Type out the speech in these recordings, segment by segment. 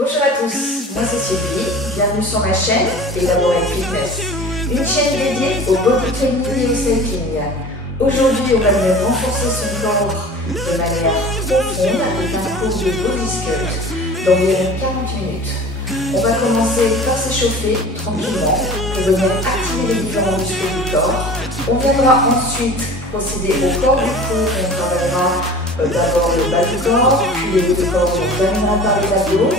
Bonjour à tous, moi c'est Sylvie, bienvenue sur ma chaîne Elaborate Fitness, une chaîne dédiée au bodybuilding et au cycling. Aujourd'hui, on va venir renforcer son corps de manière profonde avec un cours de body sculpt d'environ 40 minutes. On va commencer par s'échauffer tranquillement pour venir activer les différents muscles du corps. On viendra ensuite procéder au corps du cou, on travaillera d'abord le bas du corps, puis le haut du corps, on terminera par les abdos.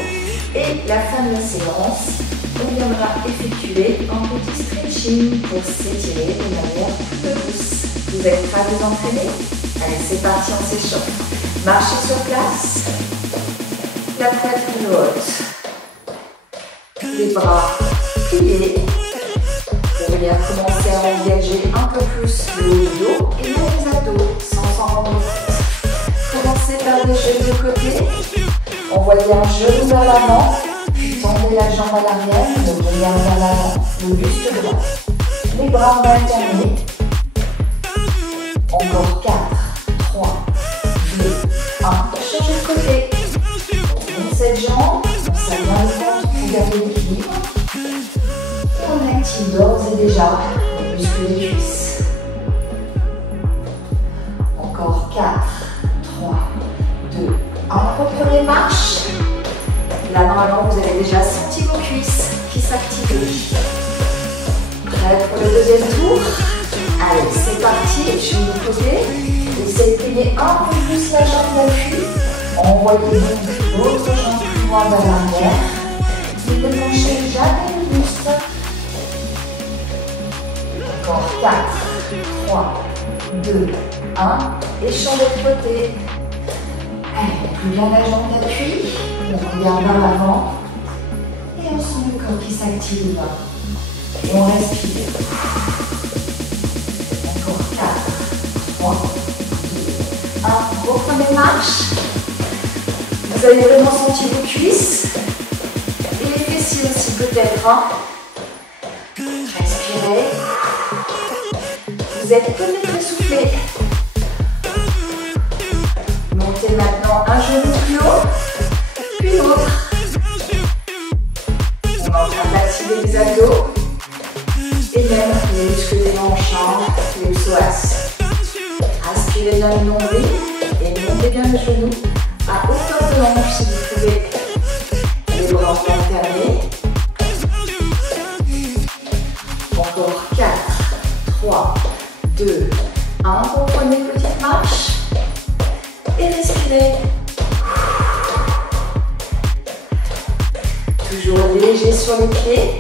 Et la fin de la séance, on viendra effectuer un petit stretching pour s'étirer de manière peu douce. Vous êtes prêts à vous entraîner? Allez, c'est parti, on s'échauffe. Marchez sur place, la poitrine haute, les bras pliés, pour venir commencer à engager un peu plus le haut du dos et les abdos sans s'en rendre compte. Commencez par des genoux de côté. Envoyez un genou vers l'avant, puis tendez la jambe à l'arrière, le regard vers l'avant, le buste droit. Les bras vont alterner. Encore 4, 3, 2, 1. Changez de côté. On cette jambe, on serre bien le ventre pour garder l'équilibre. On active d'ores et déjà les muscles des cuisses. Encore 4, 3, 2, 1. Reprenez marche. Là, normalement, vous avez déjà senti vos cuisses qui s'activent. Prêt pour le deuxième tour? Allez, c'est parti. Genou de côté. Essayez de plier un peu plus la jambe d'appui. Envoyez donc votre jambe plus loin vers l'arrière. Ne déclenchez jamais le buste. Encore 4, 3, 2, 1. Et changez de côté. Allez, plus bien la jambe d'appui, on regarde vers l'avant et on sent le corps qui s'active. Et on respire. Encore 4, 3, 2, 1. Reprenez marche. Vous avez vraiment senti vos cuisses et les fessiers aussi peut-être. Respirez. Vous êtes peut-être essoufflé. Montez maintenant un genou plus haut, puis l'autre. On est en train d'activer les abdos et même les muscles des hanches, les psoas. Aspirez bien le nombril et montez bien le genou à hauteur de hanche si vous pouvez. Les bras alternés. Encore 4, 3, 2, 1. Reprenez une petite marche. Et respirez. Toujours léger sur les pieds.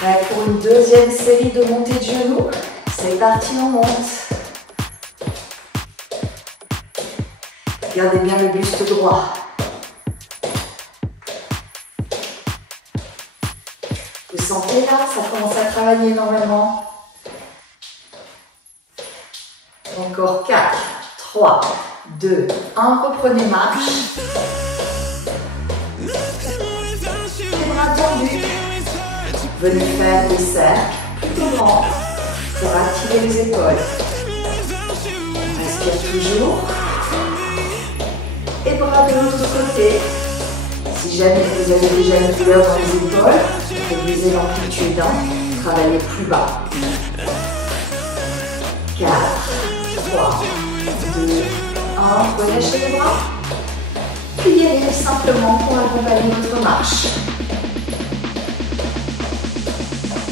Prêt pour une deuxième série de montées de genoux. C'est parti, on monte. Gardez bien le buste droit. Vous sentez là, ça commence à travailler énormément. Encore 4, 3, 2, 1. Reprenez marche. Les bras tendus. Venez faire des cercles plutôt grands pour activer les épaules. On respire toujours. Et bras de l'autre côté. Si jamais vous avez déjà une douleur dans les épaules, réduisez l'amplitude. Travaillez plus bas. 4, 3, 2, 1. Relâchez les bras. Pliez-les simplement pour accompagner votre marche.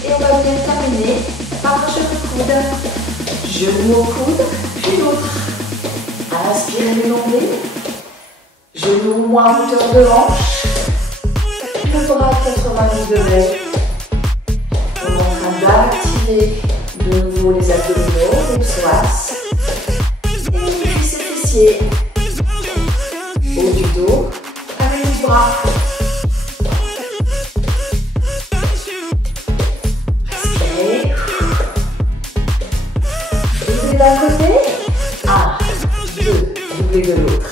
Et on va bien terminer par un genou coude. Genou au coude, puis l'autre. Inspirez le nombril. Genou moins à hauteur de hanche. Le bras à 90 degrés. On est en train d'activer de nouveau les abdominaux, les psoas. Et les cuisses et fessiers. Haut du dos, avec les bras. Respirez. Doublez d'un côté. 1, 2, doublez de l'autre.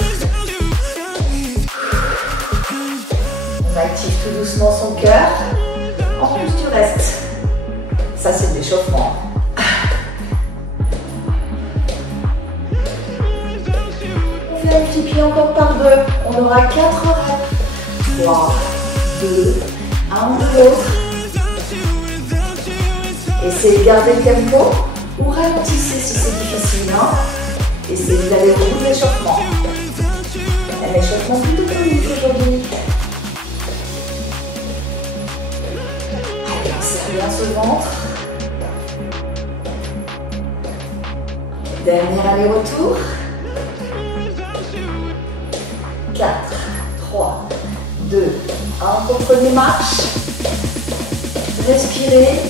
On active tout doucement son cœur. En plus du reste. Ça, c'est de l'échauffement. On fait un petit pied encore par deux. On aura aura 4 reps. 3, 2, 1 de l'autre. Essayez de garder le tempo ou ralentissez si c'est difficile. Essayez d'aller au bout de l'échauffement. Un échauffement plutôt comique aujourd'hui. Allez, on serre bien ce ventre. Dernier aller-retour. 4, 3, 2, 1. Reprenez marche. Respirez.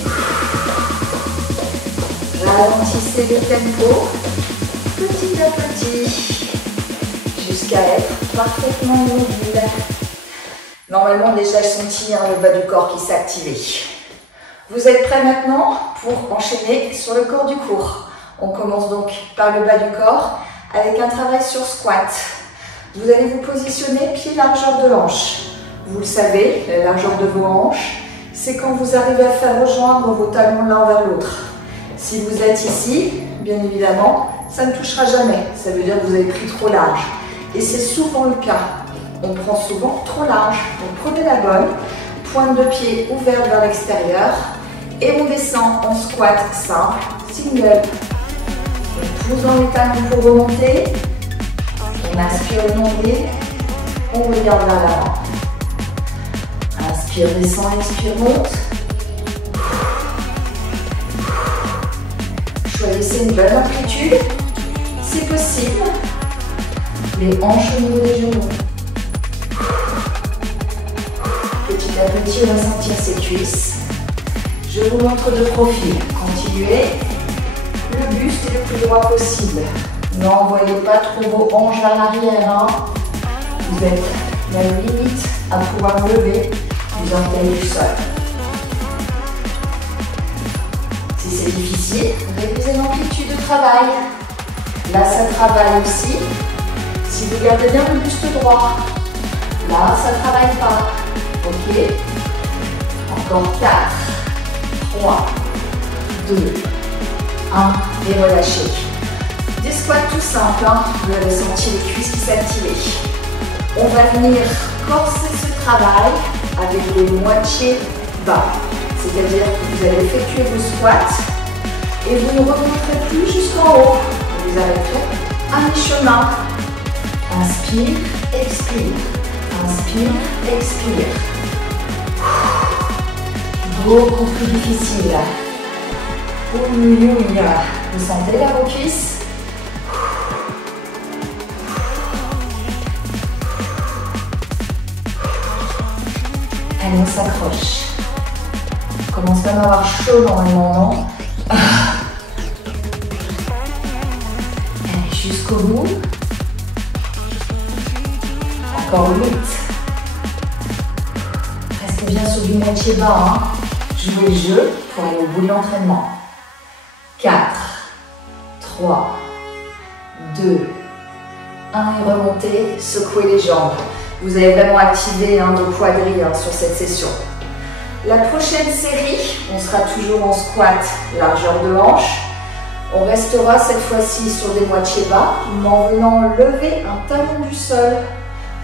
Ralentissez le tempo. Petit à petit. Jusqu'à être parfaitement immobile. Normalement, déjà, je sentis le bas du corps qui s'est activé. Vous êtes prêts maintenant pour enchaîner sur le corps du cours. On commence donc par le bas du corps avec un travail sur squat. Vous allez vous positionner pied largeur de hanche. Vous le savez, la largeur de vos hanches, c'est quand vous arrivez à faire rejoindre vos talons l'un vers l'autre. Si vous êtes ici, bien évidemment, ça ne touchera jamais. Ça veut dire que vous avez pris trop large. Et c'est souvent le cas. On prend souvent trop large. Donc prenez la bonne, pointe de pied ouverte vers l'extérieur et on descend en squat simple, single. On pousse dans les talons pour remonter. On inspire le nombril. On regarde vers l'avant. Inspire, descend, expire, monte. Choisissez une bonne amplitude. C'est possible. Les hanches au niveau des genoux. Petit à petit, on va sentir ses cuisses. Je vous montre de profil. Continuez. Le buste est le plus droit possible. N'envoyez pas trop vos hanches vers l'arrière. Vous êtes à la limite à pouvoir lever vous orteils du sol. Si c'est difficile, révisez l'amplitude de travail. Là, ça travaille aussi. Si vous gardez bien le buste droit, là, ça ne travaille pas. Ok. Encore 4, 3, 2, 1 et relâchez. Des squats tout simples, vous avez senti les cuisses qui s'activent. On va venir corser ce travail avec les moitiés bas. C'est-à-dire que vous allez effectuer vos squats et vous ne remonterez plus jusqu'en haut. Vous arrêterez à mi-chemin. Inspire, expire. Inspire, expire. Beaucoup plus difficile. Vous sentez là vos cuisses? Allez, on s'accroche. On commence même à avoir chaud normalement, non? Allez, jusqu'au bout. Encore 8. Restez bien sur du moitié bas. Jouez le jeu pour aller au bout de l'entraînement. 4, 3, 2, 1 et remontez. Secouez les jambes. Vous avez vraiment activé vos quadris sur cette session. La prochaine série, on sera toujours en squat, largeur de hanche. On restera cette fois-ci sur des moitiés bas, mais en venant lever un talon du sol.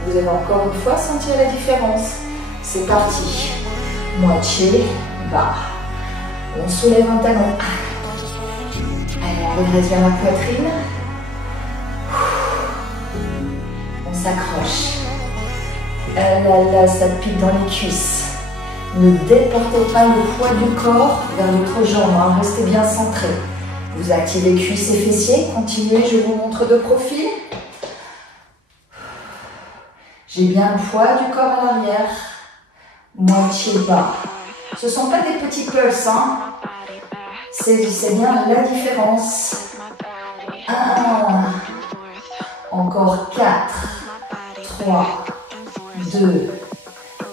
Vous allez encore une fois sentir la différence. C'est parti. Moitié bas. On soulève un talon. Allez, on redresse bien la poitrine. On s'accroche. Là, là, ça pique dans les cuisses. Ne déportez pas le poids du corps vers votre jambe. Restez bien centré. Vous activez cuisses et fessiers. Continuez, je vous montre de profil. J'ai bien le poids du corps à l'arrière. Moitié bas. Ce ne sont pas des petits pulses. Saisissez bien la différence. 1. Encore 4, 3, 2,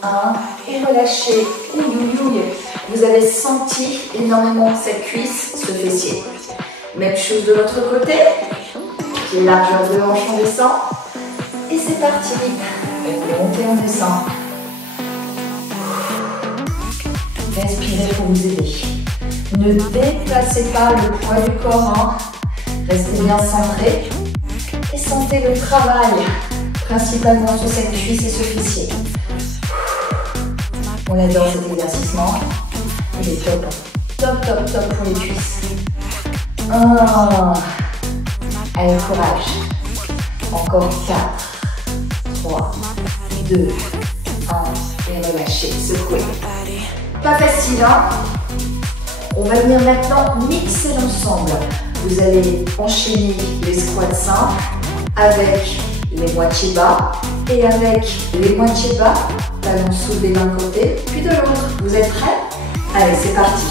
1. Et relâchez. Vous avez senti énormément cette cuisse, ce fessier. Même chose de l'autre côté. Pied largeur de hanche, on descend. Et c'est parti. On monte et on descend. Respirez pour vous aider. Ne déplacez pas le poids du corps. Restez bien centré. Et sentez le travail principalement sur cette cuisse et ce fessier. On adore cet exercice-là. Il est top. Top, top, top pour les cuisses. Allez, courage. Encore 4, 3, 2, 1. Et relâchez, secouez. Pas facile, hein? On va venir maintenant mixer l'ensemble. Vous allez enchaîner les squats simples avec les moitiés bas et avec les moitiés bas, talons soulevés d'un côté puis de l'autre. Vous êtes prêts? Allez, c'est parti.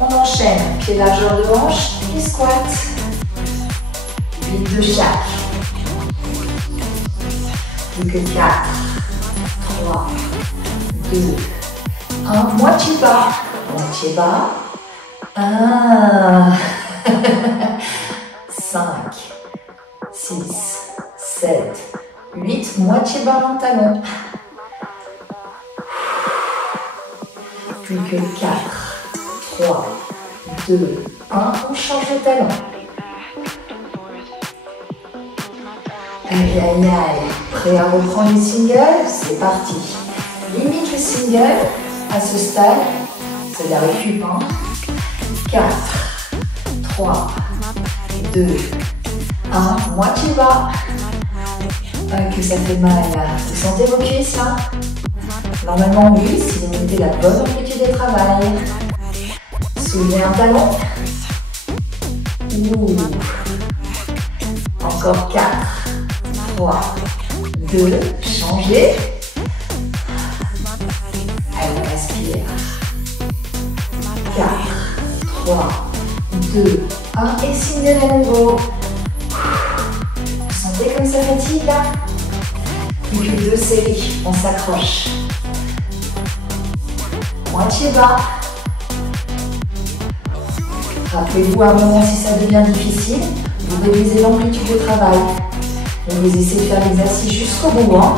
On enchaîne, pied largeur de hanche, les squats. 8 de chaque. Plus que 4, 3, 2, 1. Moitié bas, moitié bas. 1, 5, 6, 7, 8. Moitié bas en talon. Plus que 4, 3, 2, 1. On change de talon. Aïe, aïe, aïe. Prêt à reprendre les singles? C'est parti. Limite le single à ce stade. C'est de la récup, hein. 4, 3, 2, 1. Moitié bas. Que ça fait mal. Vous sentez vos cuisses là? Normalement, oui, si vous mettez la bonne amplitude de travail. Soulevez un talon. Encore 4, 3, 2, changez. Allez, respire. 4, 3, 2, 1. Et single à nouveau. Vous sentez comme ça fatigue là? Plus que 2 séries, on s'accroche. Moitié bas. Rappelez-vous à un moment si ça devient difficile, vous réduisez l'amplitude de travail. Et vous essayez de faire l'exercice jusqu'au bout. Hein.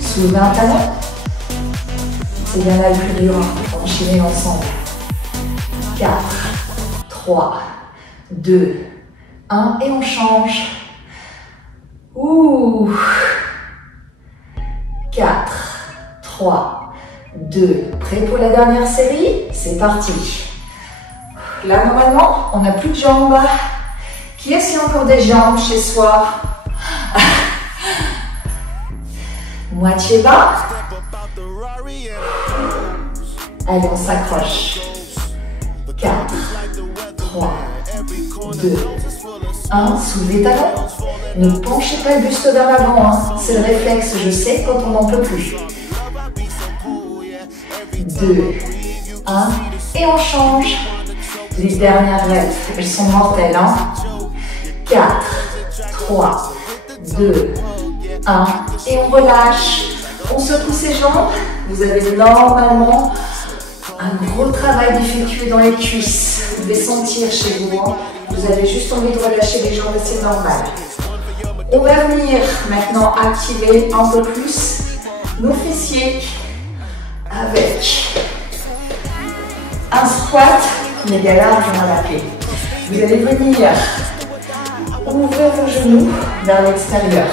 Soulevez un talon. C'est bien là le plus dur. Enchaînez ensemble. 4, 3, 2, 1. Et on change. 4, 3, 2. Prêt pour la dernière série? C'est parti. Là, normalement, on n'a plus de jambes. Qui est-ce qui a encore des jambes chez soi? Moitié bas. Allez, on s'accroche. 4, 3, 2, 1. Soulevez les talons. Ne penchez pas le buste vers l'avant. Hein. C'est le réflexe, je sais, quand on n'en peut plus. 2, 1. Et on change. Les dernières rêves, elles sont mortelles. Hein. 4, 3, 2, 1. Et on relâche. On secoue ses jambes. Vous avez normalement un gros travail d'effectuer dans les cuisses. Vous devez sentir chez vous. Hein. Vous avez juste envie de relâcher les jambes et c'est normal. On va venir maintenant activer un peu plus nos fessiers avec un squat méga large, on va l'appeler. Vous allez venir ouvrir vos genoux vers l'extérieur.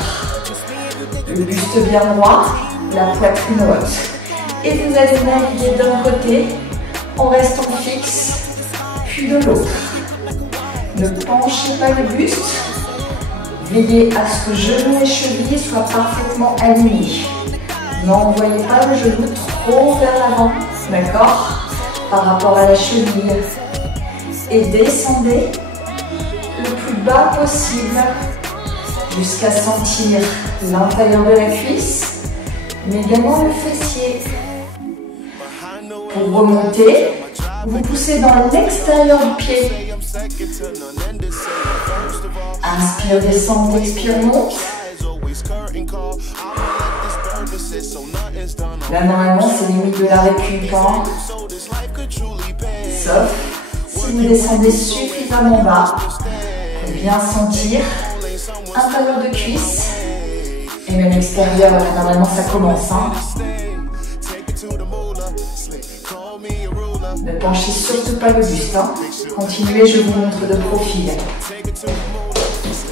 Le buste bien droit, la poitrine haute. Et vous allez naviguer d'un côté en restant fixe, puis de l'autre. Ne penchez pas le buste. Veillez à ce que genou et cheville soient parfaitement alignés. N'envoyez pas le genou trop vers l'avant, d'accord? Par rapport à la cheville. Et descendez le plus bas possible jusqu'à sentir l'intérieur de la cuisse, mais également le fessier. Pour remonter, vous poussez dans l'extérieur du pied. Inspire, descend, expire, monte. Là, normalement, c'est limite de la récup. Sauf si vous descendez suffisamment bas pour bien sentir intérieur de cuisse et même extérieur. Normalement, ça commence. Hein. Ne penchez surtout pas le buste. Hein. Continuez, je vous montre de profil.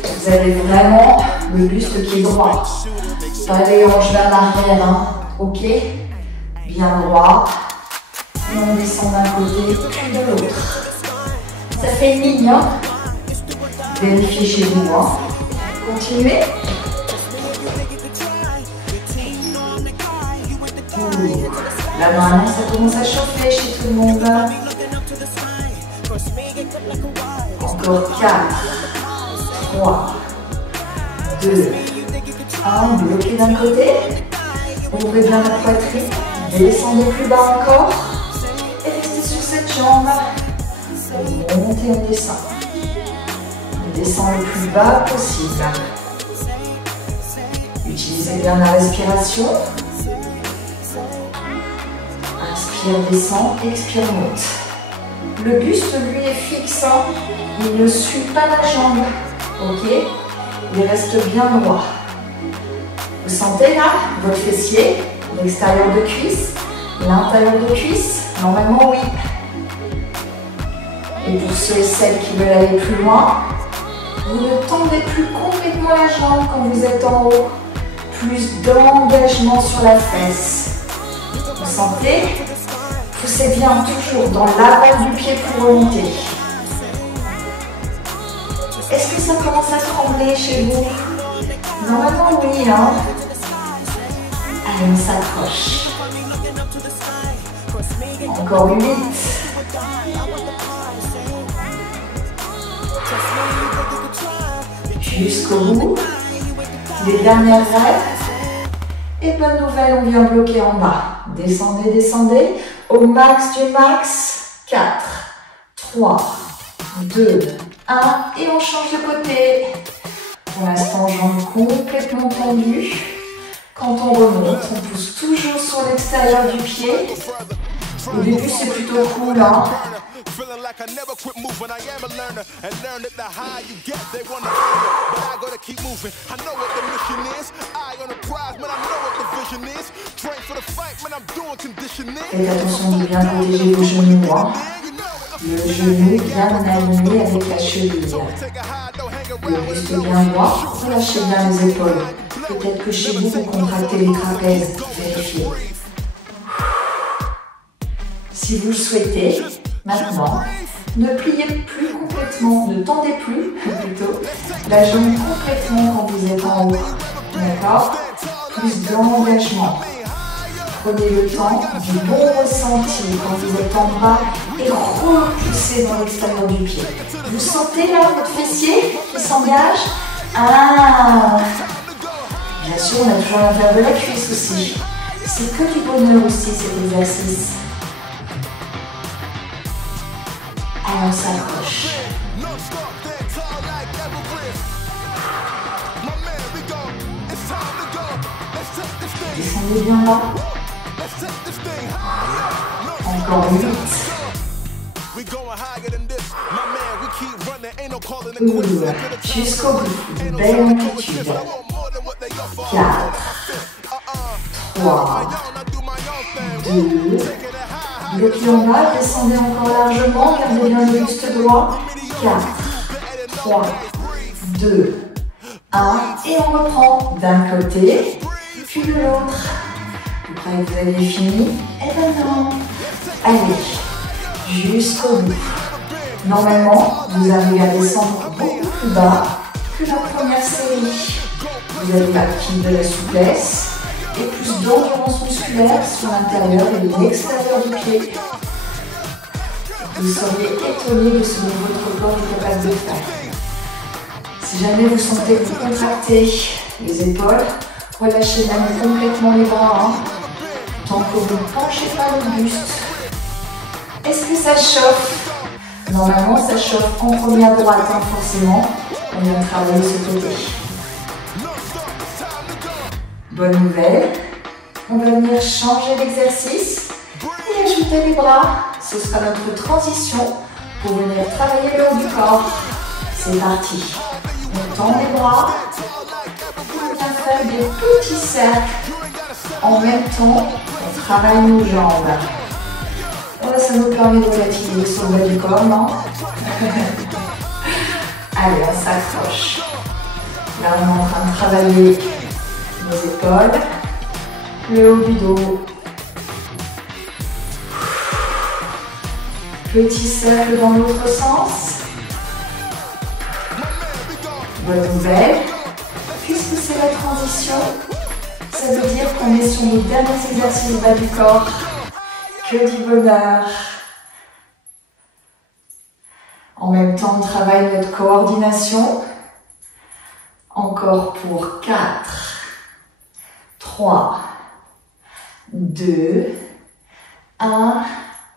Vous avez vraiment le buste qui est droit. Pas les hanches vers l'arrière, hein. Ok? Bien droit. Et on descend d'un côté puis de l'autre. Ça fait une ligne, hein. Vérifiez chez vous, hein. Continuez. Là maintenant, ça commence à chauffer chez tout le monde. Encore 4, 3, 2, 1. Bloquez d'un côté. Ouvrez bien la poitrine. Descendez plus bas encore. Et restez sur cette jambe. On monte et on descend. On descend le plus bas possible. Utilisez bien la respiration. Inspire, descend, expire, monte. Le buste, lui, est fixe. Hein. Il ne suit pas la jambe. Ok? Il reste bien droit. Vous sentez là votre fessier, l'extérieur de cuisse, l'intérieur de cuisse? Normalement, oui. Et pour ceux et celles qui veulent aller plus loin, vous ne tendez plus complètement la jambe quand vous êtes en haut. Plus d'engagement sur la fesse. Vous sentez? Poussez bien toujours dans l'avant du pied pour remonter. Est-ce que ça commence à trembler chez vous? Normalement oui, hein. Allez, on s'accroche. Encore 8. Jusqu'au bout. Les dernières rêves. Et bonne nouvelle, on vient bloquer en bas. Descendez, descendez. Au max du max. 4, 3, 2, 1. Et on change de côté. Pour l'instant, jambes complètement tendues. Quand on remonte, on pousse toujours sur l'extérieur du pied. Au début, c'est plutôt cool, hein. Faites attention de bien protéger vos genoux, hein. Le genou bien aligné avec la cheville. Le buste bien droit, relâchez bien les épaules. Peut-être que chez vous, vous contractez les trapèzes. Vérifiez. Si vous le souhaitez, maintenant, ne pliez plus complètement, ne tendez plus, plutôt, la jambe complètement quand vous êtes en haut. D'accord? Plus d'engagement. Prenez le temps du bon ressenti quand vous êtes en bas et repoussez dans l'extérieur du pied. Vous sentez là votre fessier qui s'engage? Ah! Bien sûr, on a toujours l'intérieur de la cuisse aussi. C'est que du bonheur aussi cet exercice. Allez, on s'accroche. Descendez bien là. Encore 8. Jusqu'au bout. Belle amplitude. 4, 3, 2. Bloquez en bas, descendez encore largement, gardez bien le buste droit. 4, 3, 2, 1. Et on reprend d'un côté, puis de l'autre. Vous croyez que vous avez fini? Eh bien non. Allez, jusqu'au bout. Normalement, vous arrivez à descendre beaucoup plus bas que la première série. Vous avez acquis de la souplesse et plus d'endurance musculaire sur l'intérieur et l'extérieur du pied. Vous seriez étonné de ce que votre corps est capable de faire. Si jamais vous sentez que vous contractez les épaules, relâchez même complètement les bras. Hein. Tant que vous ne penchez pas le buste. Est-ce que ça chauffe? Normalement, ça chauffe en première droite, hein, forcément. On vient travailler ce côté. Bonne nouvelle. On va venir changer l'exercice et ajouter les bras. Ce sera notre transition pour venir travailler le haut du corps. C'est parti. On tend les bras. On vient faire des petits cercles. En même temps, on travaille nos jambes. Oh, ça nous permet de relativiser sur le bas du corps, non? Allez, on s'accroche. Là, on est en train de travailler les épaules, le haut du dos. Petit cercle dans l'autre sens. Bonne nouvelle, puisque c'est la transition, ça veut dire qu'on est sur nos derniers exercices bas du corps. Que du bonheur! En même temps, on travaille notre coordination. Encore pour 4, 3, 2, 1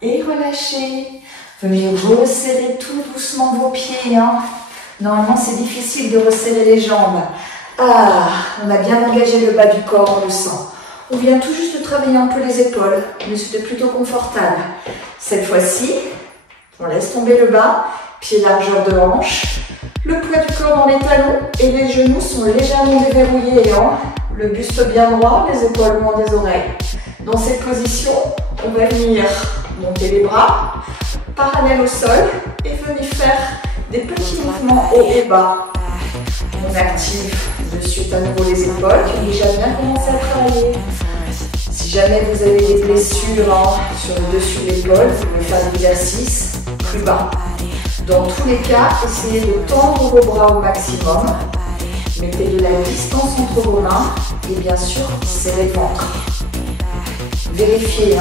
et relâchez. Venez resserrer tout doucement vos pieds. Normalement, c'est difficile de resserrer les jambes. Ah, on a bien engagé le bas du corps, on le sent. On vient tout juste de travailler un peu les épaules, mais c'était plutôt confortable. Cette fois-ci, on laisse tomber le bas, pied largeur de hanche, le poids du corps dans les talons et les genoux sont légèrement déverrouillés. Le buste bien droit, les épaules loin des oreilles. Dans cette position, on va venir monter les bras, parallèles au sol et venir faire des petits mouvements haut et bas. On active de suite à nouveau les épaules qui ont déjà bien commencé à travailler. Si jamais vous avez des blessures sur le dessus de l'épaule, vous pouvez faire l'exercice plus bas. Dans tous les cas, essayez de tendre vos bras au maximum. Mettez de la distance entre vos mains et bien sûr, serrez le ventre. Vérifiez,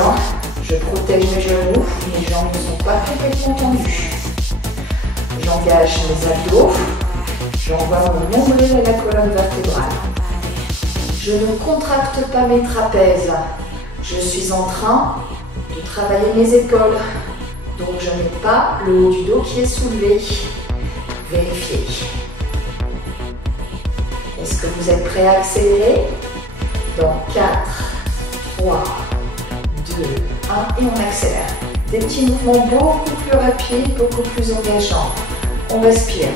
je protège mes genoux, mes jambes ne sont pas complètement tendues. J'engage mes abdos, j'envoie mon nombril à la colonne vertébrale. Je ne contracte pas mes trapèzes. Je suis en train de travailler mes épaules. Donc je n'ai pas le haut du dos qui est soulevé. Vérifiez. Est-ce que vous êtes prêts à accélérer? Dans 4, 3, 2, 1 et on accélère. Des petits mouvements beaucoup plus rapides, beaucoup plus engageants. On respire.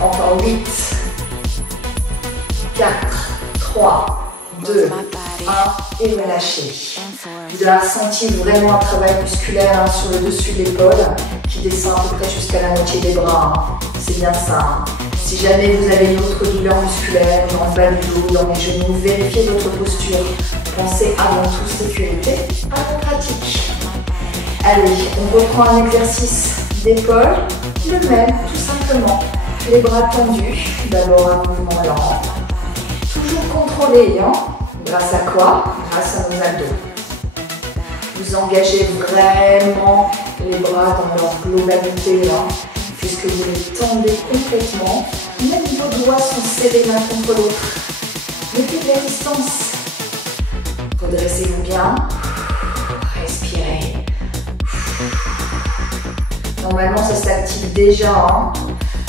Encore 8, 4, 3, 2, 1 et relâchez. Vous avez ressenti vraiment un travail musculaire sur le dessus de l'épaule qui descend à peu près jusqu'à la moitié des bras. C'est bien ça. Si jamais vous avez une autre douleur musculaire dans le bas du dos, dans les genoux, vérifiez votre posture. Pensez avant tout sécurité à la pratique. Allez, on reprend un exercice d'épaule, le même tout simplement. Les bras tendus, d'abord un mouvement lent. Toujours contrôlé, grâce à quoi? Grâce à nos abdos. Vous engagez vraiment les bras dans leur globalité, puisque vous les tendez complètement. Même vos doigts sont serrés l'un contre l'autre. Mettez de la distance. Redressez-vous bien. Respirez. Normalement, ça s'active déjà,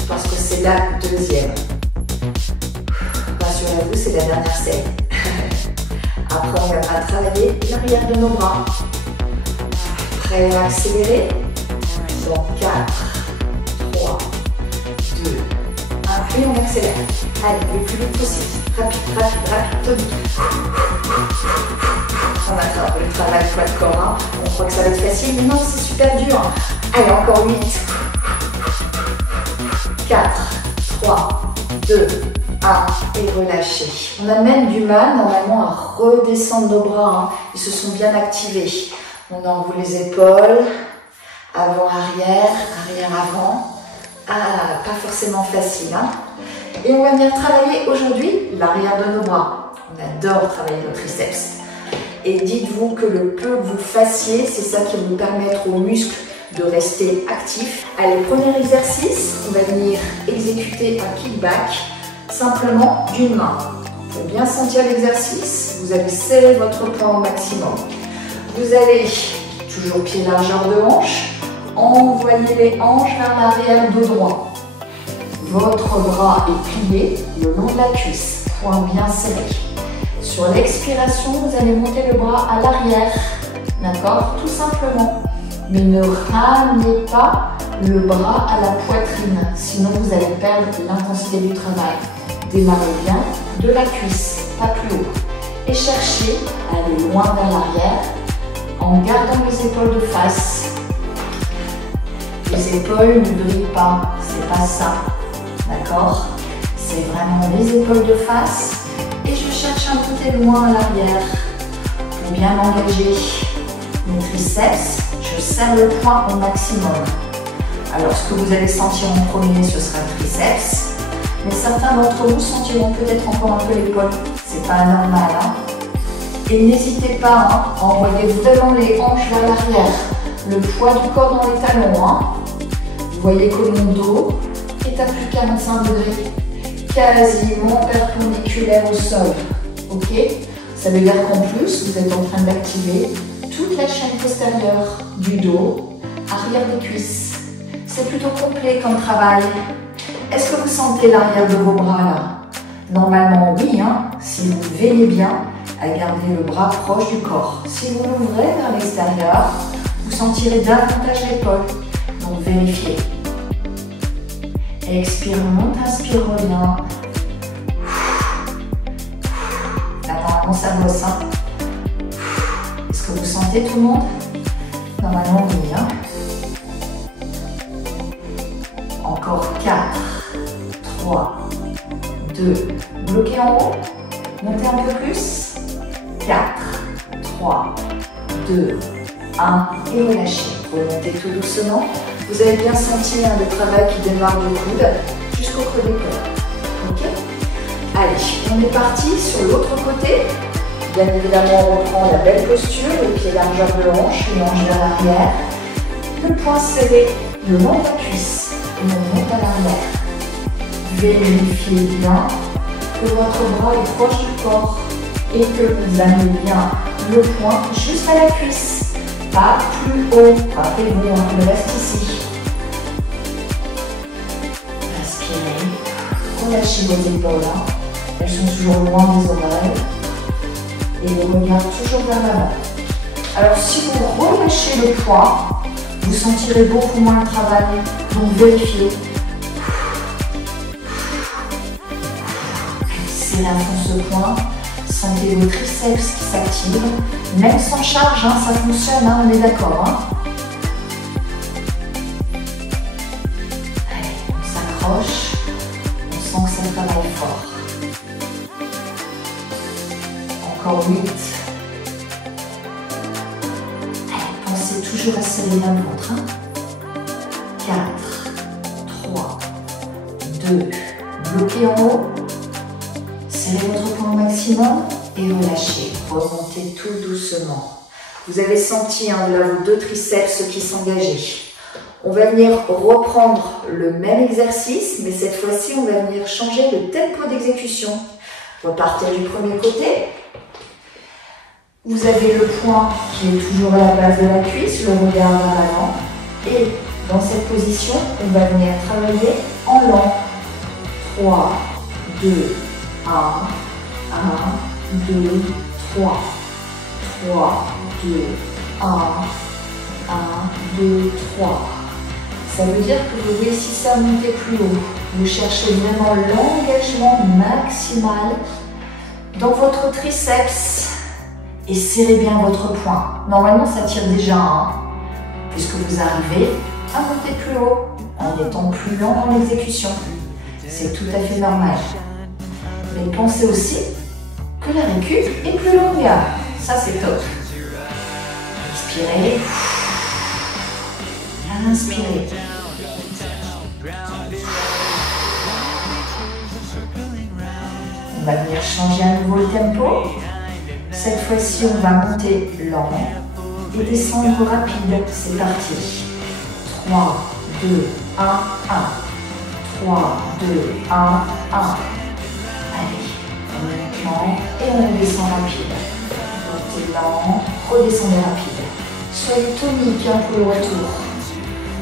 parce que c'est la deuxième. Rassurez-vous, c'est la dernière série. Après, on viendra travailler l'arrière de nos bras. Prêt à accélérer? Dans 4, 3, 2, 1 et on accélère. Allez, le plus vite possible. Rapide, rapide, rapide, tonique. On attend un peu le travail poids de corps. On croit que ça va être facile, mais non, c'est super dur. Allez, encore 8, 4, 3, 2, 1 et relâchez. On a même du mal normalement à redescendre nos bras. Ils se sont bien activés. On enroule les épaules, avant, arrière, arrière, avant. Ah, pas forcément facile. Et on va venir travailler aujourd'hui l'arrière de nos bras. On adore travailler nos triceps. Et dites-vous que le peu que vous fassiez, c'est ça qui va vous permettre aux muscles de rester actifs. Allez, premier exercice, on va venir exécuter un kickback simplement d'une main. Pour bien sentir l'exercice, vous allez serrer votre poing au maximum. Vous allez, toujours pied largeur de hanche, envoyer les hanches vers l'arrière dos droit. Votre bras est plié le long de la cuisse, poing bien serré. Sur l'expiration, vous allez monter le bras à l'arrière, d'accord? Tout simplement. Mais ne ramenez pas le bras à la poitrine, sinon vous allez perdre l'intensité du travail. Démarrez bien de la cuisse, pas plus haut. Et cherchez à aller loin vers l'arrière en gardant les épaules de face. Les épaules ne brillent pas, c'est pas ça. D'accord? C'est vraiment les épaules de face et je cherche un peu loin à l'arrière pour bien m'engager. Mes triceps, je serre le poing au maximum. Alors ce que vous allez sentir en premier, ce sera le triceps, mais certains d'entre vous sentiront peut-être encore un peu l'épaule. C'est pas anormal, hein? Et n'hésitez pas, hein, à envoyer vraiment les hanches vers l'arrière, le poids du corps dans les talons. Hein. Vous voyez que mon dos est à plus de 45 degrés, quasiment perpendiculaire au sol. Ok? Ça veut dire qu'en plus, vous êtes en train d'activer toute la chaîne postérieure du dos, arrière des cuisses. C'est plutôt complet comme travail. Est-ce que vous sentez l'arrière de vos bras là? Normalement oui, hein, si vous veillez bien à garder le bras proche du corps. Si vous l'ouvrez vers l'extérieur, vous sentirez davantage l'épaule. Donc vérifiez. Expire, monte, inspire, reviens. Là, normalement ça bosse. Hein. Est-ce que vous sentez tout le monde? Normalement oui. Hein. Encore 4, 3, 2, bloquez en haut, montez un peu plus, 4, 3, 2, 1 et relâchez. Remontez tout doucement. Vous avez bien senti le travail qui démarre du coude jusqu'au creux des côtes. Ok? Allez, on est parti sur l'autre côté. Bien évidemment, on reprend la belle posture, les pieds largeur de hanche, une hanche vers l'arrière, le poing serré le long de la cuisse. Et on monte à l'arrière. Vérifiez bien que votre bras est proche du corps et que vous amenez bien le poing juste à la cuisse, pas plus haut. Rappelez-vous, on le reste ici. Inspirez, relâchez vos épaules, elles sont toujours loin des oreilles et le regard toujours vers l'avant. Alors si vous relâchez le poids, vous sentirez beaucoup moins le travail, donc vérifiez. Serrez à fond ce point, sentez vos triceps qui s'activent, même sans charge, hein, ça fonctionne, hein, on est d'accord. Hein. Allez, on s'accroche, on sent que ça travaille fort. Encore 8. Toujours à serrer bien le ventre. 4, 3, 2, bloquez en haut. Serrez votre poing au maximum et relâchez. Remontez tout doucement. Vous avez senti là vos deux triceps qui s'engageaient. On va venir reprendre le même exercice, mais cette fois-ci, on va venir changer le tempo d'exécution. Repartir du premier côté. Vous avez le poing qui est toujours à la base de la cuisse, le regard vers l'avant. Et dans cette position, on va venir travailler en lent. 3, 2, 1, 1, 2, 3. 3, 2, 1, 1, 2, 3. Ça veut dire que vous réussissez à monter plus haut. Vous cherchez vraiment l'engagement maximal dans votre triceps. Et serrez bien votre poing. Normalement, ça tire déjà, hein, puisque vous arrivez à monter plus haut en étant plus lent dans l'exécution. C'est tout à fait normal. Mais pensez aussi que la récup est plus longue. Ça, c'est top. Expirez. Inspirez. On va venir changer à nouveau le tempo. Cette fois-ci, on va monter lent et descendre rapide. C'est parti. 3, 2, 1, 1. 3, 2, 1, 1. Allez, on monte lent et on descend rapide. Montez lent, redescendez rapide. Soyez tonique pour le retour.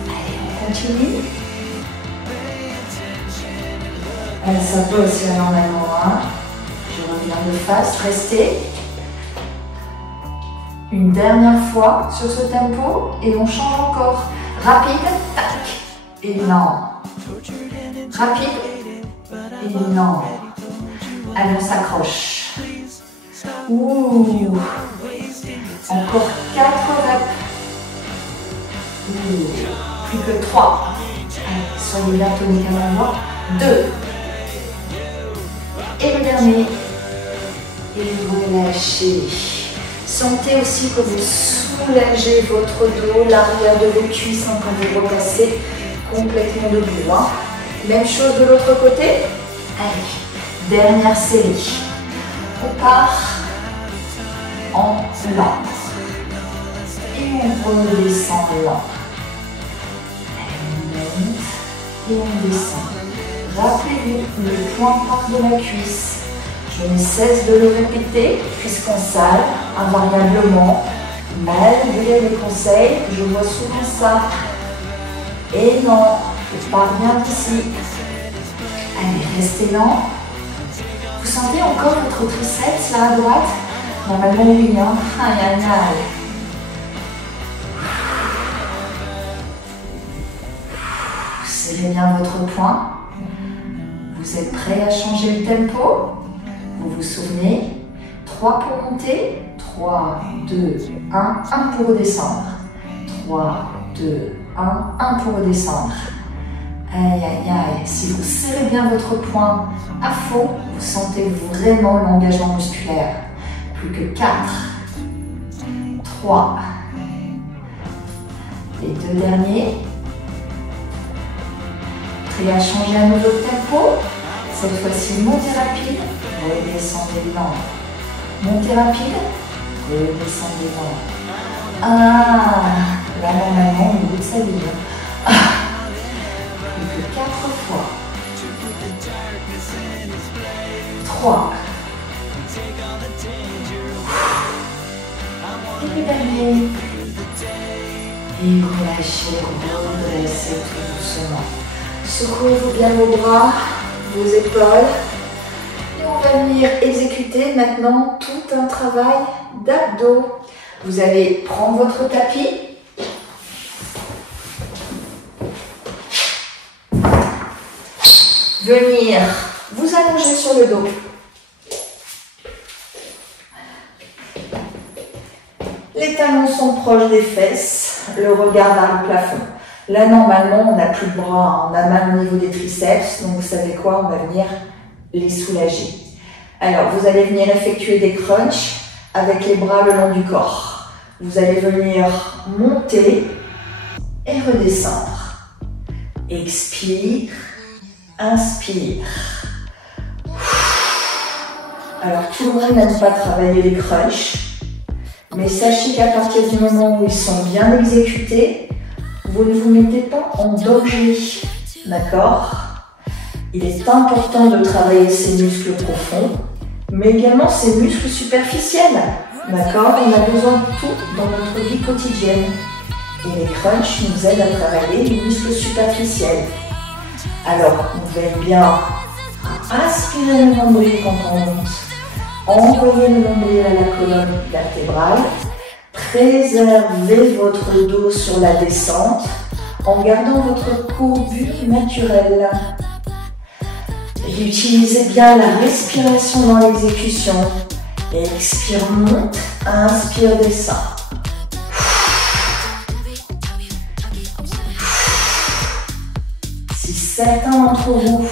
Allez, on continue. Allez, ça peut aussi normalement. Hein. Je reviens de face, restez. Une dernière fois sur ce tempo et on change encore. Rapide, tac, et non. Rapide, et non. Allez, on s'accroche. Ouh. Encore 4 reps. Ouh. Plus que 3. Allez, soyez bien tonique à la voix. 2. Et le dernier. Et vous relâchez. Sentez aussi que vous soulagez votre dos, l'arrière de vos cuisses quand vous repassez complètement debout. Hein. Même chose de l'autre côté. Allez, dernière série. On part en lent. Et on redescend lent. On monte et on descend. Rappelez-vous, le point part de la cuisse. Je ne cesse de le répéter puisqu'en salle, invariablement, malgré les conseils, je vois souvent ça. Et non, je pars bien d'ici. Allez, restez lent. Vous sentez encore votre triceps là à droite? Normalement oui, hein. Aïe, aïe, aïe. Serrez bien votre poing. Vous êtes prêts à changer le tempo? Vous vous souvenez? 3 pour monter, 3, 2, 1, 1 pour redescendre. 3, 2, 1 pour redescendre. Aïe, aïe, aïe. Si vous serrez bien votre poing à fond, vous sentez vraiment l'engagement musculaire. Plus que 4, 3. Les 2 derniers. Prêt à changer à nouveau de tempo? Cette fois-ci, montez rapide, redescendez lent. Montez rapide, redescendez lent. Ah, là normalement, au bout de sa vie. Plus que 4 fois. 3. Et le dernier. Et relâchez, redressez tout doucement. Secouez-vous bien vos bras, vos épaules. Et on va venir exécuter maintenant tout un travail d'abdos. Vous allez prendre votre tapis. Venir vous allonger sur le dos. Les talons sont proches des fesses, le regard vers le plafond. Là, normalement, on n'a plus de bras, on a mal au niveau des triceps, donc vous savez quoi, on va venir les soulager. Alors, vous allez venir effectuer des crunchs avec les bras le long du corps. Vous allez venir monter et redescendre. Expire, inspire. Alors, tout le monde n'aime pas travailler les crunchs, mais sachez qu'à partir du moment où ils sont bien exécutés, vous ne vous mettez pas en danger, d'accord? Il est important de travailler ces muscles profonds, mais également ces muscles superficiels, d'accord? On a besoin de tout dans notre vie quotidienne. Et les crunchs nous aident à travailler les muscles superficiels. Alors, on veille bien à inspirer le nombril quand on monte, envoyer le nombril à la colonne vertébrale, préservez votre dos sur la descente en gardant votre courbure naturelle. Et utilisez bien la respiration dans l'exécution. Expire, monte, inspire, descend. Si certains d'entre vous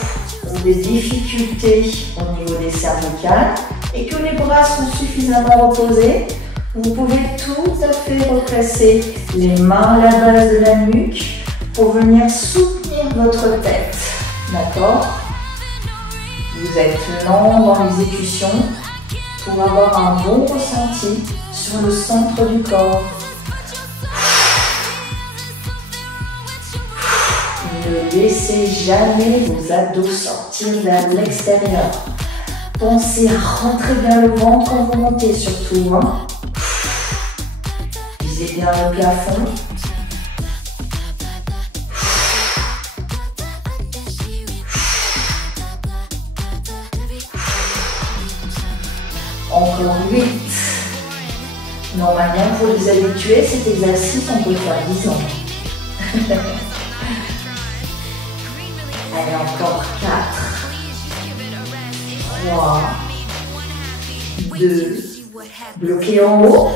ont des difficultés au niveau des cervicales et que les bras sont suffisamment reposés, vous pouvez tout à fait replacer les mains à la base de la nuque pour venir soutenir votre tête. D'accord? Vous êtes lent dans l'exécution pour avoir un bon ressenti sur le centre du corps. Ne laissez jamais vos abdos sortir vers l'extérieur. Pensez à rentrer bien le ventre quand vous montez surtout. Hein. Visez bien le plafond. Encore 8. Normalement, pour les habitués, cet exercice, on peut faire 10 ans. Allez, encore 4, 3, 2, bloquez en haut.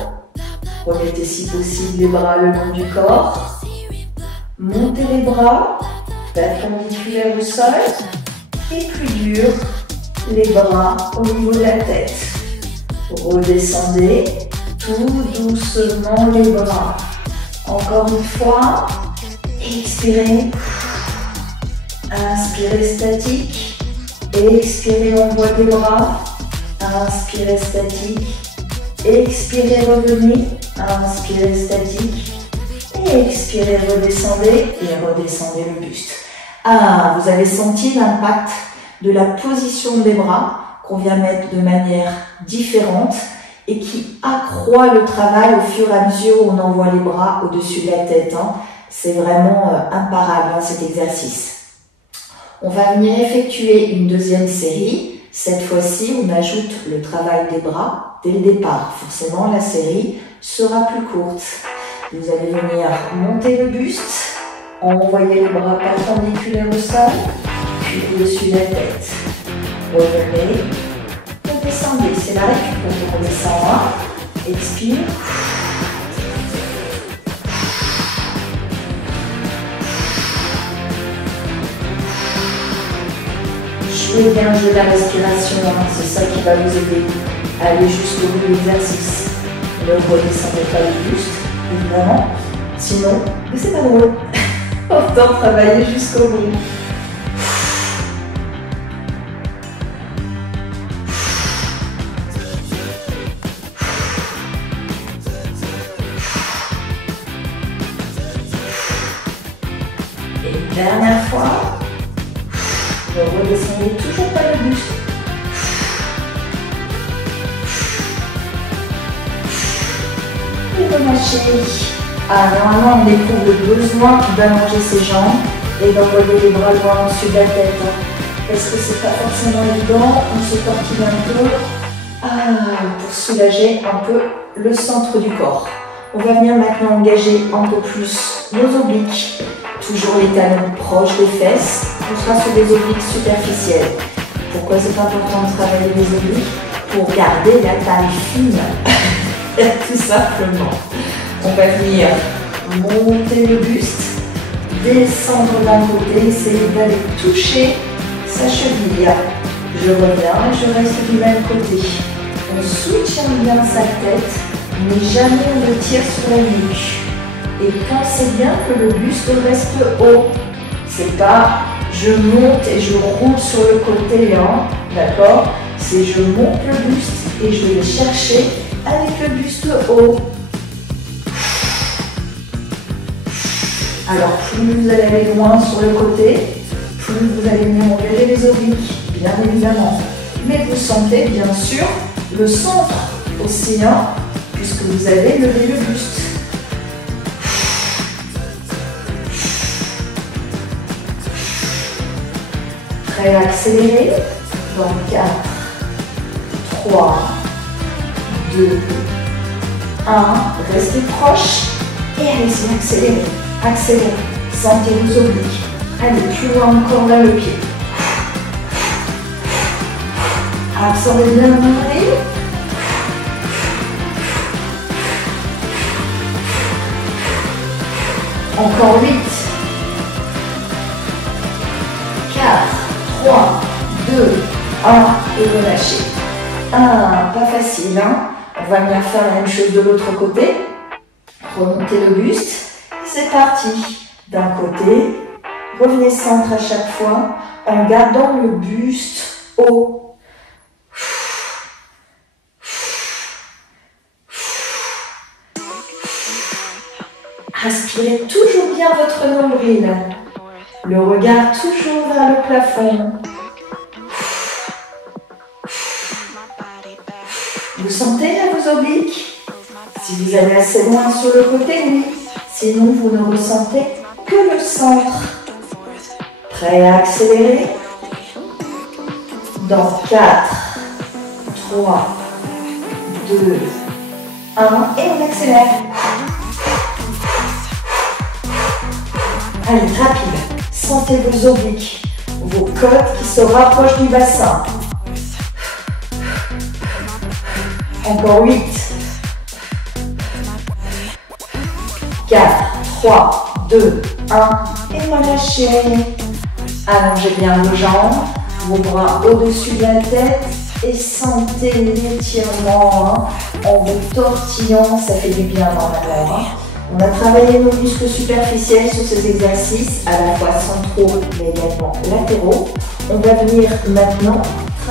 Remettez si possible les bras le long du corps. Montez les bras, perpendiculaires au sol. Et plus dur, les bras au niveau de la tête. Redescendez tout doucement les bras. Encore une fois, expirez. Inspirez statique. Expirez, envoi des bras. Inspirez statique. Expirez, revenez. Inspirez statique. Et expirez, redescendez. Et redescendez le buste. Ah, vous avez senti l'impact de la position des bras qu'on vient mettre de manière différente et qui accroît le travail au fur et à mesure où on envoie les bras au-dessus de la tête. C'est vraiment imparable cet exercice. On va venir effectuer une deuxième série. Cette fois-ci, on ajoute le travail des bras dès le départ. Forcément, la série sera plus courte. Vous allez venir monter le buste, envoyer les bras perpendiculaires au sol, puis au-dessus de la tête. Revenez, redescendez. C'est la récup. On redescend. Expire. Jouez bien le jeu de la respiration, c'est ça qui va vous aider à aller jusqu'au bout de l'exercice. Ne redescendez pas le buste, évidemment, sinon, c'est pas drôle. Autant travailler jusqu'au bout. Et une dernière fois. Ne redescendez toujours pas le buste. Et relâchez. Ah, normalement, on éprouve le besoin d'allonger ses jambes et d'envoyer les bras loin au-dessus de la tête. Est-ce que c'est pas forcément évident? On se tortille un peu pour soulager un peu le centre du corps. On va venir maintenant engager un peu plus nos obliques. Toujours les talons proches des fesses. On sera sur des obliques superficielles. Pourquoi c'est important de travailler les obliques? Pour garder la taille fine. Tout simplement. On va venir monter le buste, descendre d'un côté, essayer d'aller toucher sa cheville. Je reviens, je reste du même côté. On soutient bien sa tête, mais jamais on ne tire sur la nuque. Et pensez bien que le buste reste haut. C'est pas je monte et je roule sur le côté, d'accord? C'est je monte le buste et je vais chercher avec le buste haut. Alors, plus vous allez aller loin sur le côté, plus vous allez mieux engager les obliques, bien évidemment. Mais vous sentez bien sûr le centre aussi, puisque vous avez levé le buste. Prêt à accélérer? Dans 4, 3, 2, 1. Restez proche et allez-y, accélérez. Accélérez. Sentez vos obliques. Allez, plus loin encore vers le pied. Absorbez bien le nombril. Encore 8. 4, 3, 2, 1 et relâchez. Pas facile, On va venir faire la même chose de l'autre côté. Remontez le buste. C'est parti. D'un côté, revenez centre à chaque fois en gardant le buste haut. Aspirez toujours bien votre nombril. Le regard toujours vers le plafond. Vous sentez là vos obliques? Si vous allez assez loin sur le côté, oui. Sinon, vous ne ressentez que le centre. Prêt à accélérer? Dans 4, 3, 2, 1 et on accélère. Allez, rapide. Sentez vos obliques, vos côtes qui se rapprochent du bassin. Encore 8. 4, 3, 2, 1 et relâchez. Allongez bien vos jambes, vos bras au-dessus de la tête et sentez l'étirement en vous tortillant, ça fait du bien normalement. On a travaillé nos muscles superficiels sur ces exercices, à la fois centraux mais également latéraux. On va venir maintenant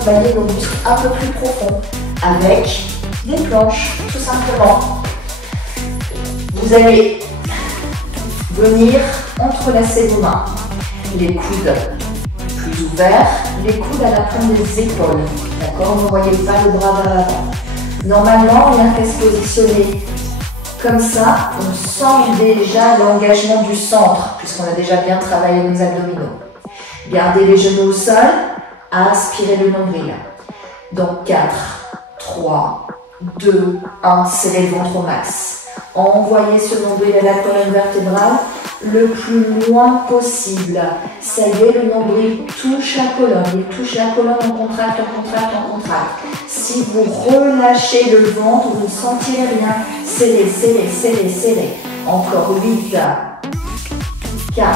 travailler nos muscles un peu plus profonds avec des planches, tout simplement. Vous allez venir entrelacer vos mains, les coudes plus ouverts, les coudes à la pointe des épaules. D'accord? Ne voyez pas le bras vers l'avant. Normalement, on vient qu'à se positionner comme ça. On sent déjà l'engagement du centre, puisqu'on a déjà bien travaillé nos abdominaux. Gardez les genoux au sol, aspirez le nombril. Donc 4, 3, 2, 1, serrez le ventre au max. Envoyez ce nombril à la colonne vertébrale le plus loin possible. Ça y est, le nombril touche la colonne. Il touche la colonne, on contracte, on contracte, on contracte. Si vous relâchez le ventre, vous ne sentirez rien. Serrez, serrez, serrez, serrez. Encore 8, 4,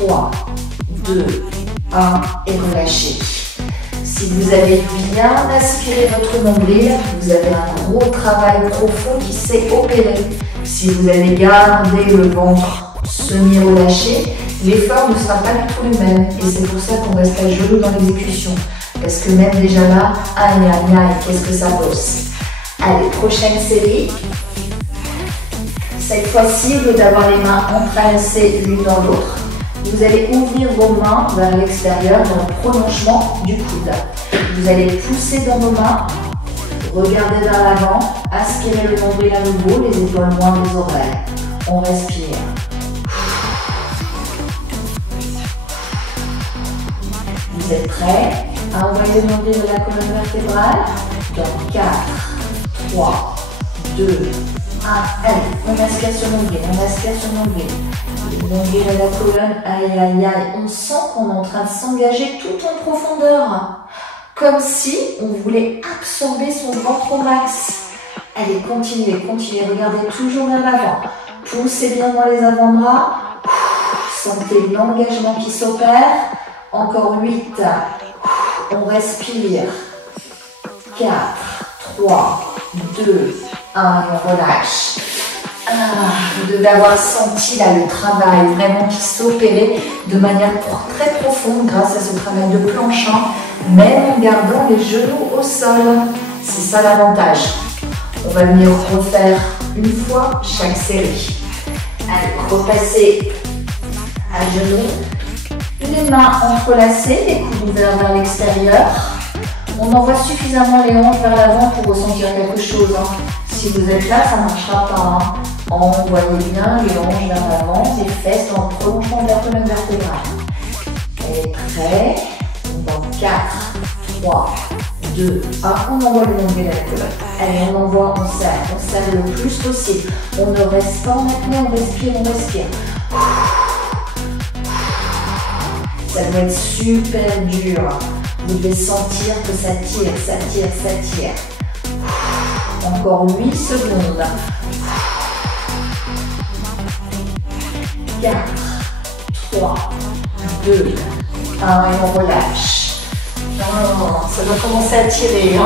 3, 2, 1 et relâchez. Si vous avez bien aspiré votre nombril, vous avez un gros travail profond qui s'est opéré. Si vous avez gardé le ventre semi-relâché, l'effort ne sera pas du tout le même. Et c'est pour ça qu'on reste à genoux dans l'exécution. Parce que même déjà là, aïe aïe aïe, qu'est-ce que ça bosse. Allez, prochaine série. Cette fois-ci, au lieu d'avoir les mains entrelacées l'une dans l'autre, vous allez ouvrir vos mains vers l'extérieur dans le prolongement du coude. Vous allez pousser dans vos mains, regardez vers l'avant, aspirez le nombril à nouveau, les épaules loin des oreilles. On respire. Vous êtes prêts à envoyer le nombril de la colonne vertébrale? Dans 4, 3, 2, 1. Allez, on aspire sur le nombril, on aspire sur le nombril. Le nombril à la colonne, aïe aïe aïe. On sent qu'on est en train de s'engager tout en profondeur. Comme si on voulait absorber son ventre au max. Allez, continuez, continuez, regardez toujours vers l'avant. Poussez bien dans les avant-bras. Sentez l'engagement qui s'opère. Encore 8. On respire. 4, 3, 2, 1 et on relâche. Vous devez avoir senti là le travail vraiment qui s'opérait de manière très profonde grâce à ce travail de planchant, même en gardant les genoux au sol. C'est ça l'avantage. On va venir refaire une fois chaque série. Allez, repassez à genoux, les mains entrelacées, les coudes ouverts vers l'extérieur. On envoie suffisamment les hanches vers l'avant pour ressentir quelque chose. Si vous êtes là, ça ne marchera pas. Envoyez bien les hanches vers l'avant, les fesses dans le prolongement de la colonne vertébrale. Et prêt. Dans 4, 3, 2, 1. On envoie le nombril à la colonne. Allez, on envoie, on serre le plus possible. On ne reste pas en apnée, on respire, on respire. Ça doit être super dur. Vous devez sentir que ça tire, ça tire, ça tire. Encore 8 secondes. 4, 3, 2, 1 et on relâche. Ça doit commencer à tirer.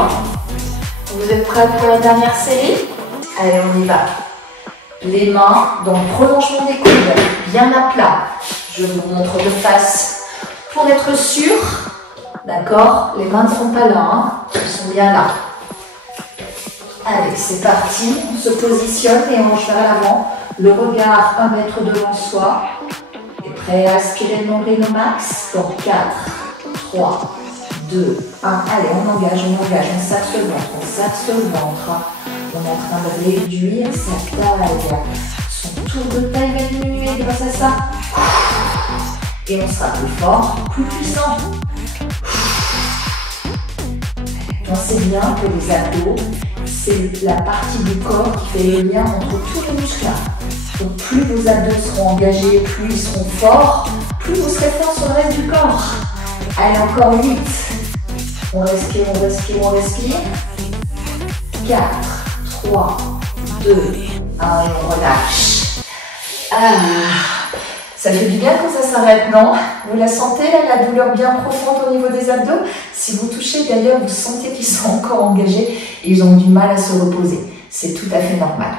Vous êtes prêts pour la dernière série? Allez, on y va. Les mains dans le prolongement des coudes, bien à plat. Je vous montre de face pour être sûr. D'accord? Les mains ne sont pas là, elles sont bien là. Allez, c'est parti. On se positionne, les hanches vers l'avant. Le regard 1 mètre devant soi. Et prêt à aspirer le nombril au max. Donc 4, 3, 2, 1. Allez, on engage, on serre le ventre, on serre le ventre. On est en train de réduire sa taille. Son tour de taille va diminuer grâce à ça. Et on sera plus fort, plus puissant. Pensez bien que les abdos, c'est la partie du corps qui fait le lien entre tous les muscles. Donc plus vos abdos seront engagés, plus ils seront forts, plus vous serez fort sur le reste du corps. Allez, encore 8. On respire, on respire, on respire. 4, 3, 2, 1 et on relâche. Ça fait du bien quand ça s'arrête, non? Vous la sentez là, la douleur bien profonde au niveau des abdos? Si vous touchez d'ailleurs, vous sentez qu'ils sont encore engagés et ils ont du mal à se reposer. C'est tout à fait normal.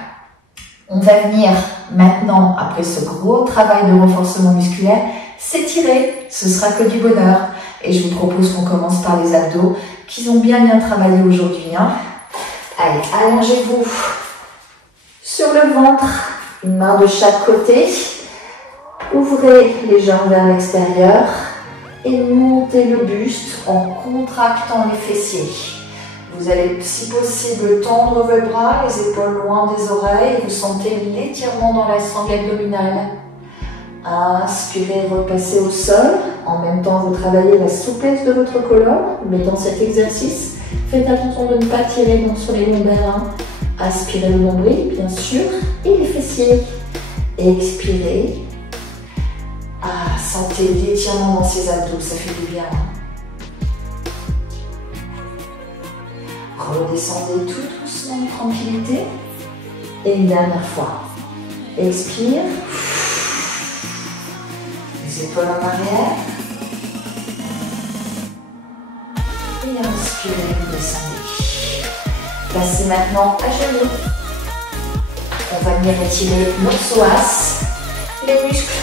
On va venir maintenant, après ce gros travail de renforcement musculaire, s'étirer. Ce sera que du bonheur. Et je vous propose qu'on commence par les abdos, qu'ils ont bien travaillé aujourd'hui. Hein. Allez, allongez-vous sur le ventre, une main de chaque côté. Ouvrez les jambes vers l'extérieur et montez le buste en contractant les fessiers. Vous allez, si possible, tendre vos bras, les épaules loin des oreilles. Vous sentez l'étirement dans la sangle abdominale. Inspirez, repassez au sol. En même temps, vous travaillez la souplesse de votre colonne. Mais dans cet exercice, faites attention de ne pas tirer donc sur les lombaires. Hein. Aspirez le nombril, bien sûr, et les fessiers. Expirez. Sentez l'étirement dans ces abdos, ça fait du bien. Redescendez tout doucement en tranquillité. Et une dernière fois. Expire. Les épaules en arrière. Et inspirez, vous descendez. Passez maintenant à genoux. On va venir étirer nos psoas, les muscles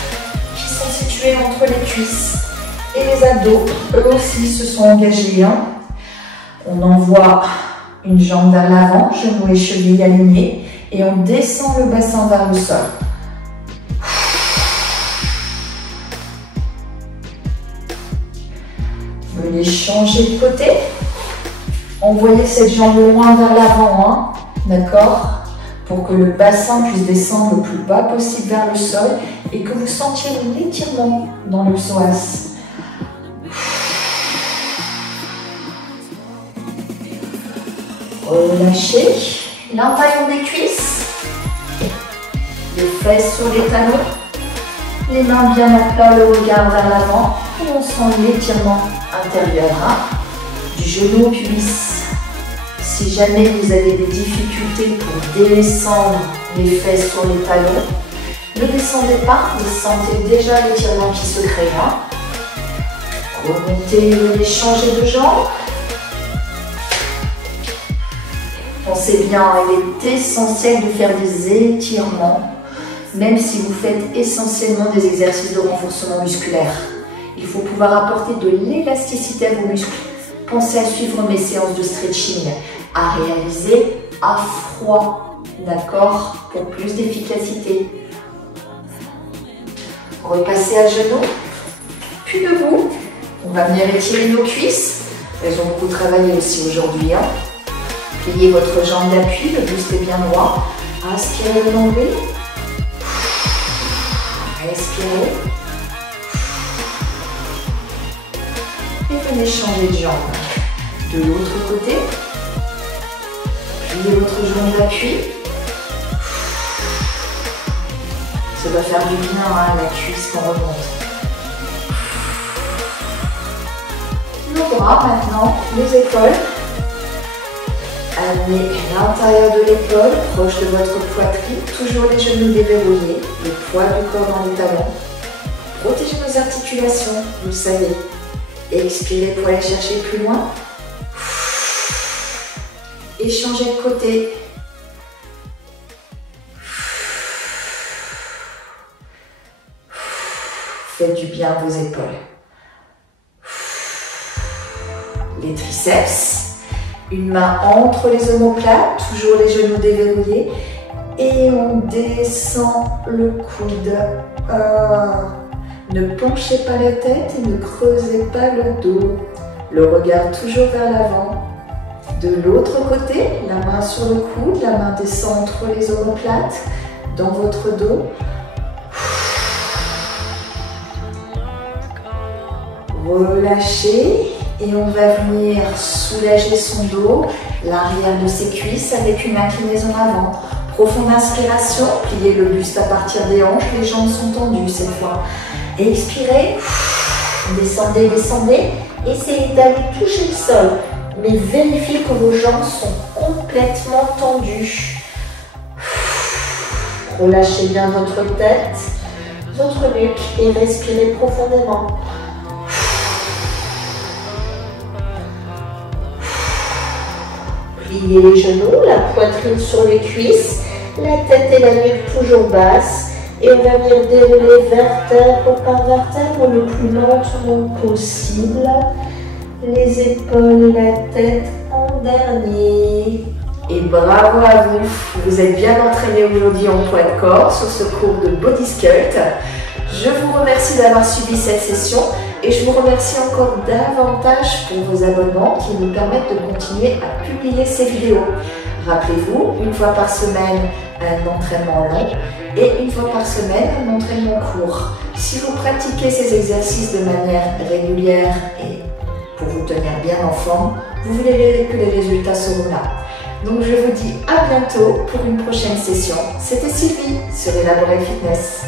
qui sont situés entre les cuisses et les abdos. Eux aussi se sont engagés. Hein. On envoie une jambe vers l'avant, genoux et chevilles alignés, et on descend le bassin vers le sol. Venez changer de côté. Envoyez cette jambe loin vers l'avant, hein, d'accord, pour que le bassin puisse descendre le plus bas possible vers le sol et que vous sentiez l'étirement dans le psoas. Relâchez l'intérieur des cuisses, les fesses sur les talons, les mains bien à plat, le regard vers l'avant et on sent l'étirement intérieur hein, du genou au pubis. Si jamais vous avez des difficultés pour descendre les fesses sur les talons, ne descendez pas, vous sentez déjà l'étirement qui se crée. Hein. Remontez, venez changer de jambe. Pensez bien, il est essentiel de faire des étirements, même si vous faites essentiellement des exercices de renforcement musculaire. Il faut pouvoir apporter de l'élasticité à vos muscles. Pensez à suivre mes séances de stretching, à réaliser à froid, d'accord, pour plus d'efficacité. Repassez à genoux, puis debout. On va venir étirer nos cuisses. Elles ont beaucoup travaillé aussi aujourd'hui. Hein. Pliez votre jambe d'appui, le buste est bien droit. Inspirez le nombril. Respirez. Et venez changer de jambe. De l'autre côté. Pliez votre jambe d'appui. Ça doit faire du bien hein, la cuisse qu'on remonte. Nos bras maintenant, les épaules. Amenez l'intérieur de l'épaule, proche de votre poitrine, toujours les genoux déverrouillés, le poids du corps dans les talons. Protégez nos articulations, vous le savez. Expirez pour aller chercher plus loin. Et changez de côté. Faites du bien à vos épaules. Les triceps. Une main entre les omoplates, toujours les genoux déverrouillés. Et on descend le coude. Ne penchez pas la tête et ne creusez pas le dos. Le regard toujours vers l'avant. De l'autre côté, la main sur le coude, la main descend entre les omoplates, dans votre dos. Relâchez. Et on va venir soulager son dos, l'arrière de ses cuisses avec une inclinaison avant. Profonde inspiration, pliez le buste à partir des hanches, les jambes sont tendues cette fois. Expirez, descendez, descendez. Essayez d'aller toucher le sol, mais vérifiez que vos jambes sont complètement tendues. Relâchez bien votre tête. votre nuque et respirez profondément. Pliez les genoux, la poitrine sur les cuisses, la tête et la nuque toujours basses. Et on va venir dérouler vertèbre par vertèbre le plus lentement possible. Les épaules et la tête en dernier. Et bravo à vous, vous êtes bien entraînés aujourd'hui en poids de corps sur ce cours de Body Sculpt. Je vous remercie d'avoir suivi cette session et je vous remercie encore davantage pour vos abonnements qui nous permettent de continuer à publier ces vidéos. Rappelez-vous, une fois par semaine, un entraînement long et une fois par semaine, un entraînement court. Si vous pratiquez ces exercices de manière régulière et pour vous tenir bien en forme, vous verrez que les résultats seront là. Donc je vous dis à bientôt pour une prochaine session. C'était Sylvie sur Elaborate Fitness.